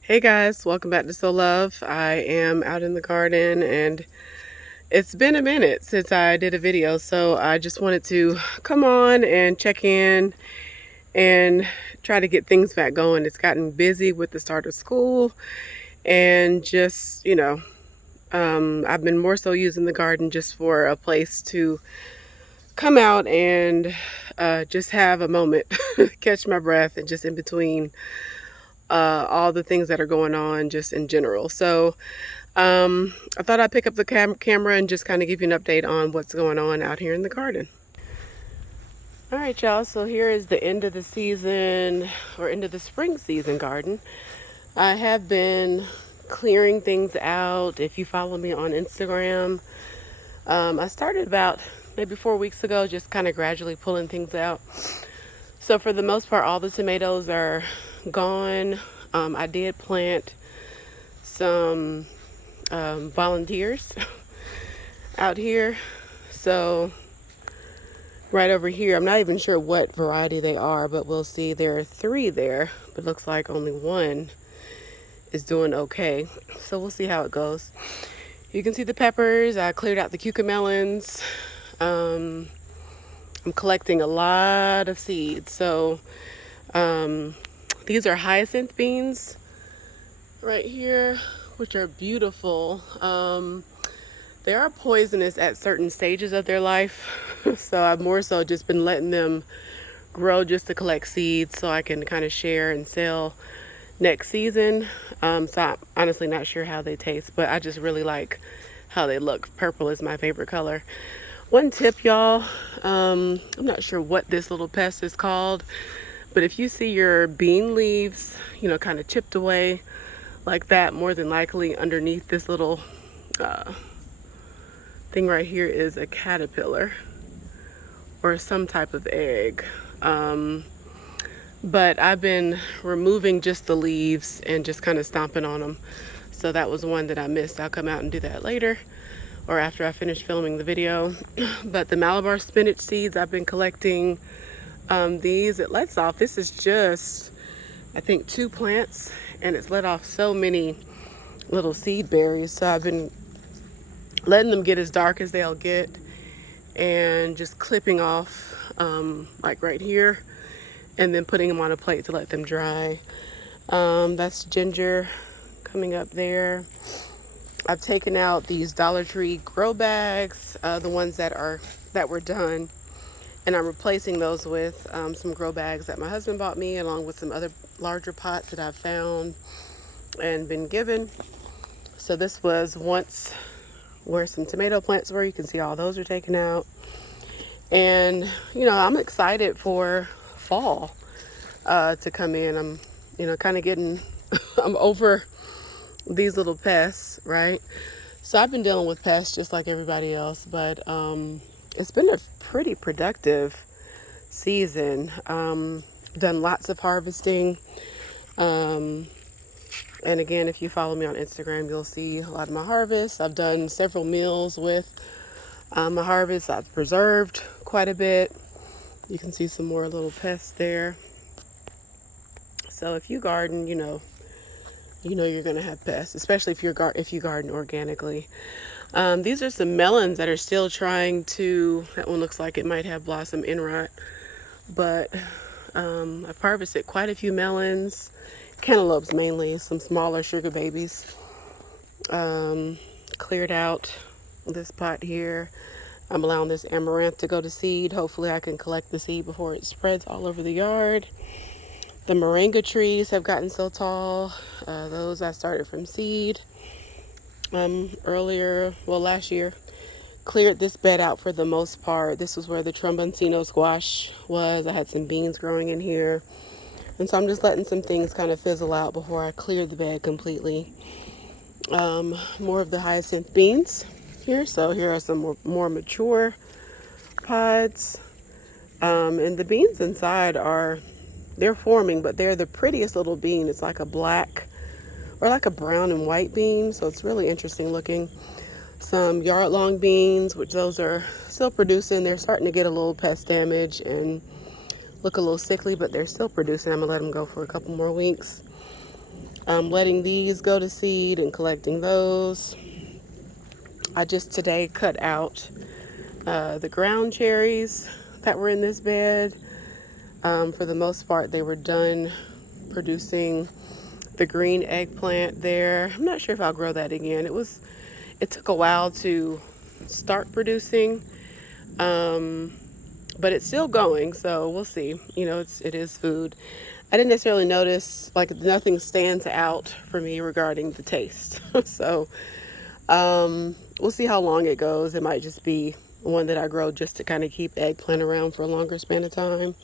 Hey guys, welcome back to So Love. I am out in the garden and it's been a minute since I did a video, so I just wanted to come on and check in and try to get things back going. It's gotten busy with the start of school and just, I've been more so using the garden just for a place to come out and just have a moment, catch my breath, and just in between all the things that are going on just in general. So I thought I'd pick up the camera and just kind of give you an update on what's going on out here in the garden. All right, y'all, so here is the end of the season, or end of the spring season garden. I have been clearing things out. If you follow me on Instagram, I started about maybe 4 weeks ago, just kind of gradually pulling things out. So for the most part, all the tomatoes are gone. I did plant some volunteers out here. So right over here, I'm not even sure what variety they are, but we'll see. There are 3 there, but looks like only 1 is doing okay. So we'll see how it goes. You can see the peppers. I cleared out the cucamelons. I'm collecting a lot of seeds. So these are hyacinth beans right here, which are beautiful. They are poisonous at certain stages of their life, so I've more so just been letting them grow just to collect seeds so I can kind of share and sell next season. So I'm honestly not sure how they taste, but I just really like how they look. Purple is my favorite color. One tip, y'all, I'm not sure what this little pest is called, but if you see your bean leaves, kind of chipped away like that, more than likely underneath this little thing right here is a caterpillar or some type of egg. But I've been removing just the leaves and just kind of stomping on them. So that was one that I missed. I'll come out and do that later or after I finish filming the video. But the Malabar spinach seeds I've been collecting, these, it lets off, this is just, I think 2 plants, and it's let off so many little seed berries. So I've been letting them get as dark as they'll get and just clipping off like right here and then putting them on a plate to let them dry. That's ginger coming up there. I've taken out these Dollar Tree grow bags, the ones that were done, and I'm replacing those with some grow bags that my husband bought me, along with some other larger pots that I've found and been given. So this was once where some tomato plants were. You can see all those are taken out. And, I'm excited for fall to come in. I'm, kind of getting, I'm over these little pests, right? So I've been dealing with pests just like everybody else, but it's been a pretty productive season. Done lots of harvesting. And again, if you follow me on Instagram, you'll see a lot of my harvests. I've done several meals with my harvest. I've preserved quite a bit. You can see some more little pests there. So if you garden, you're gonna have pests, especially if you garden organically. These are some melons that are still trying to. That one looks like it might have blossom end rot, but I've harvested quite a few melons, cantaloupes mainly, some smaller sugar babies. Cleared out this pot here. I'm allowing this amaranth to go to seed. Hopefully I can collect the seed before it spreads all over the yard. The moringa trees have gotten so tall. Those I started from seed last year. Cleared this bed out for the most part. This was where the tromboncino squash was. I had some beans growing in here. And so I'm just letting some things kind of fizzle out before I clear the bed completely. More of the hyacinth beans here. So here are some more mature pods. And the beans inside they're forming, but they're the prettiest little bean. It's like a black or like a brown and white bean. So it's really interesting looking. Some yard-long beans, which those are still producing. They're starting to get a little pest damage and look a little sickly, but they're still producing. I'm gonna let them go for a couple more weeks. letting these go to seed and collecting those. I just today cut out the ground cherries that were in this bed. For the most part, they were done producing the green eggplant there. I'm not sure if I'll grow that again. It took a while to start producing, but it's still going, so we'll see. You know, it is food. I didn't necessarily notice, like, nothing stands out for me regarding the taste. So we'll see how long it goes. It might just be one that I grow just to kind of keep eggplant around for a longer span of time.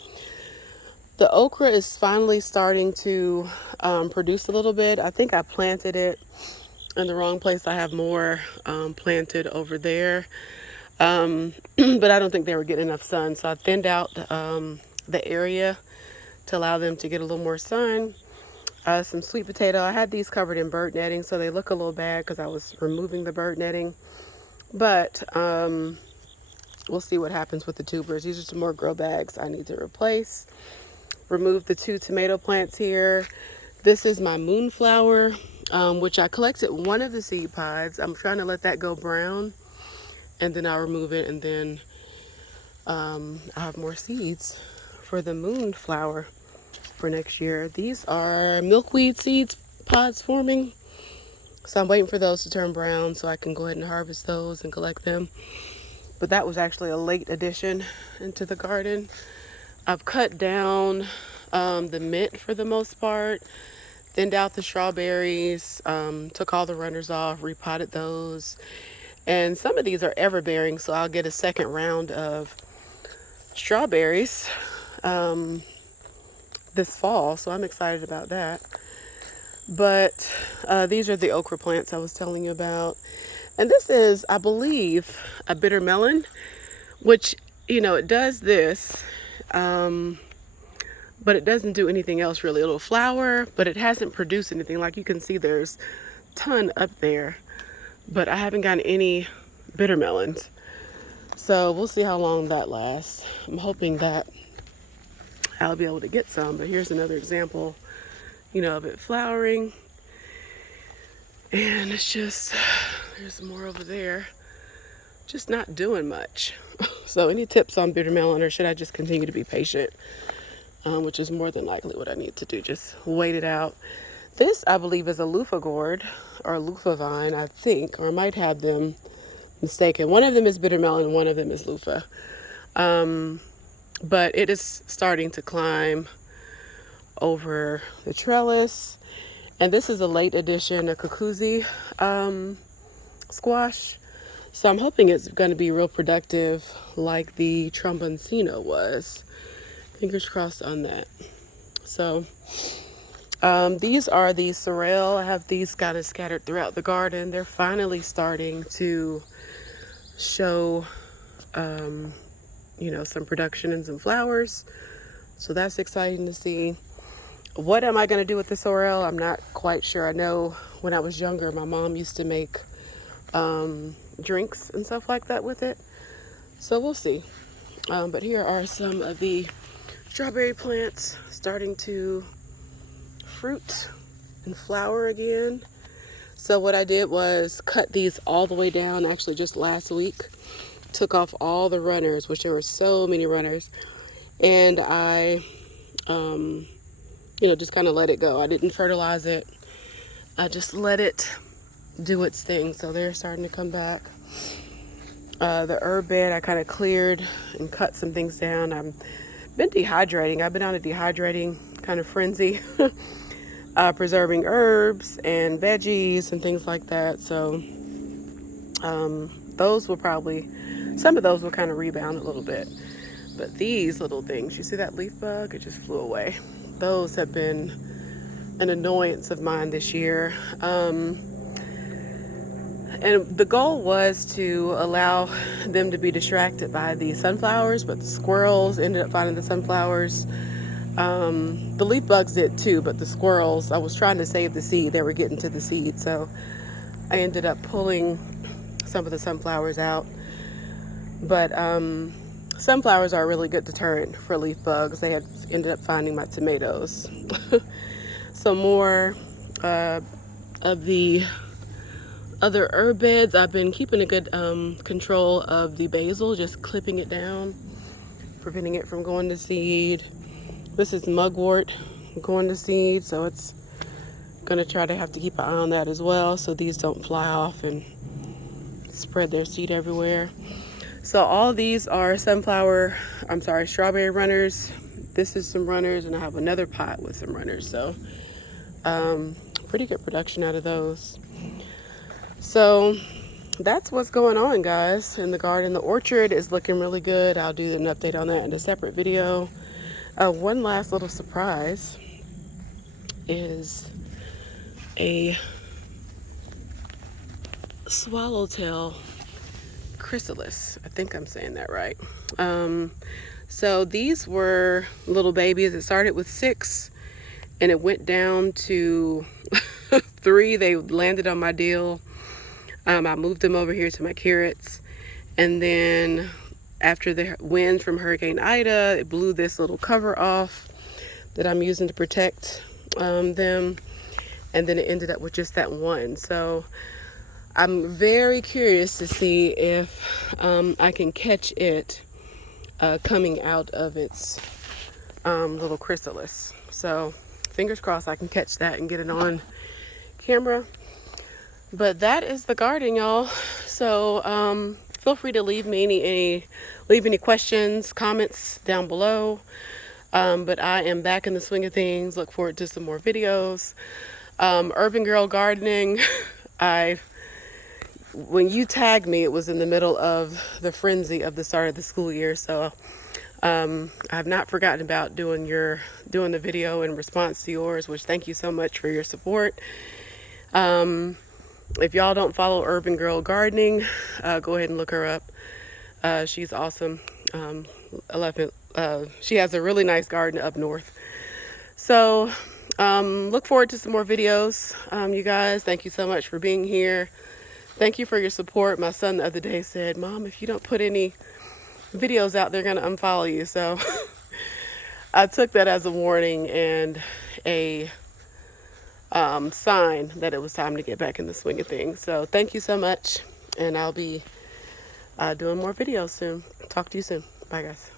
The okra is finally starting to produce a little bit. I think I planted it in the wrong place. I have more planted over there. But I don't think they were getting enough sun. So I thinned out the area to allow them to get a little more sun. Some sweet potato. I had these covered in bird netting, so they look a little bad because I was removing the bird netting. But we'll see what happens with the tubers. These are some more grow bags I need to replace. Remove the 2 tomato plants here. This is my moonflower, which I collected one of the seed pods. I'm trying to let that go brown, and then I'll remove it, and then I'll have more seeds for the moonflower for next year. These are milkweed seeds pods forming, so I'm waiting for those to turn brown so I can go ahead and harvest those and collect them. But that was actually a late addition into the garden. I've cut down the mint for the most part, thinned out the strawberries, took all the runners off, repotted those. And some of these are ever bearing, so I'll get a second round of strawberries this fall, so I'm excited about that. But these are the okra plants I was telling you about. And this is, I believe, a bitter melon, which, you know, it does this. But it doesn't do anything else really. It'll flower, but it hasn't produced anything. Like you can see, there's a ton up there, but I haven't gotten any bitter melons. So we'll see how long that lasts. I'm hoping that I'll be able to get some, but here's another example, you know, of it flowering. And it's just, there's some more over there, just not doing much. So any tips on bitter melon, or should I just continue to be patient? Which is more than likely what I need to do. Just wait it out. This, I believe, is a loofah gourd or loofah vine, I think, or I might have them mistaken. One of them is bitter melon, one of them is loofah. But it is starting to climb over the trellis. And this is a late addition, a cuckoozy squash. So I'm hoping it's going to be real productive like the tromboncino was. Fingers crossed on that. So these are the sorrel. I have these kind of scattered throughout the garden. They're finally starting to show, you know, some production and some flowers. So that's exciting to see. What am I going to do with the sorrel? I'm not quite sure. I know when I was younger, my mom used to make drinks and stuff like that with it. So we'll see. But here are some of the strawberry plants starting to fruit and flower again. So what I did was cut these all the way down, actually just last week. Took off all the runners, which there were so many runners. And I, you know, just kind of let it go. I didn't fertilize it. I just let it do its thing. So they're starting to come back. The herb bed, I kind of cleared and cut some things down. I've been dehydrating. I've been on a dehydrating kind of frenzy, preserving herbs and veggies and things like that. So those will probably, some of those will kind of rebound a little bit. But these little things, you see that leaf bug? It just flew away. Those have been an annoyance of mine this year. And the goal was to allow them to be distracted by the sunflowers, but the squirrels ended up finding the sunflowers. The leaf bugs did too, but the squirrels, I was trying to save the seed. They were getting to the seed, so I ended up pulling some of the sunflowers out. But sunflowers are a really good deterrent for leaf bugs. They had ended up finding my tomatoes. So more of the other herb beds. I've been keeping a good control of the basil, just clipping it down, preventing it from going to seed. This is mugwort going to seed, so it's gonna try to have to keep an eye on that as well, so these don't fly off and spread their seed everywhere. So all these are strawberry runners. This is some runners, and I have another pot with some runners. So pretty good production out of those. So that's what's going on, guys, in the garden. The orchard is looking really good. I'll do an update on that in a separate video. One last little surprise is a swallowtail chrysalis. I think I'm saying that right. So these were little babies. It started with 6 and it went down to 3. They landed on my deal. I moved them over here to my carrots, and then after the winds from Hurricane Ida, it blew this little cover off that I'm using to protect them, and then it ended up with just that one. So I'm very curious to see if I can catch it coming out of its little chrysalis. So fingers crossed I can catch that and get it on camera. But that is the garden, y'all. So feel free to leave me any questions, comments down below. But I am back in the swing of things. Look forward to some more videos. Urban Girl Gardening. When you tagged me, it was in the middle of the frenzy of the start of the school year. So I've not forgotten about doing the video in response to yours, which thank you so much for your support. If y'all don't follow Urban Girl Gardening, go ahead and look her up. She's awesome. She has a really nice garden up north. So look forward to some more videos. You guys, thank you so much for being here. Thank you for your support. My son the other day said, "Mom, if you don't put any videos out, they're gonna unfollow you." So I took that as a warning and a sign that it was time to get back in the swing of things. So thank you so much, and I'll be doing more videos soon. Talk to you soon. Bye, guys.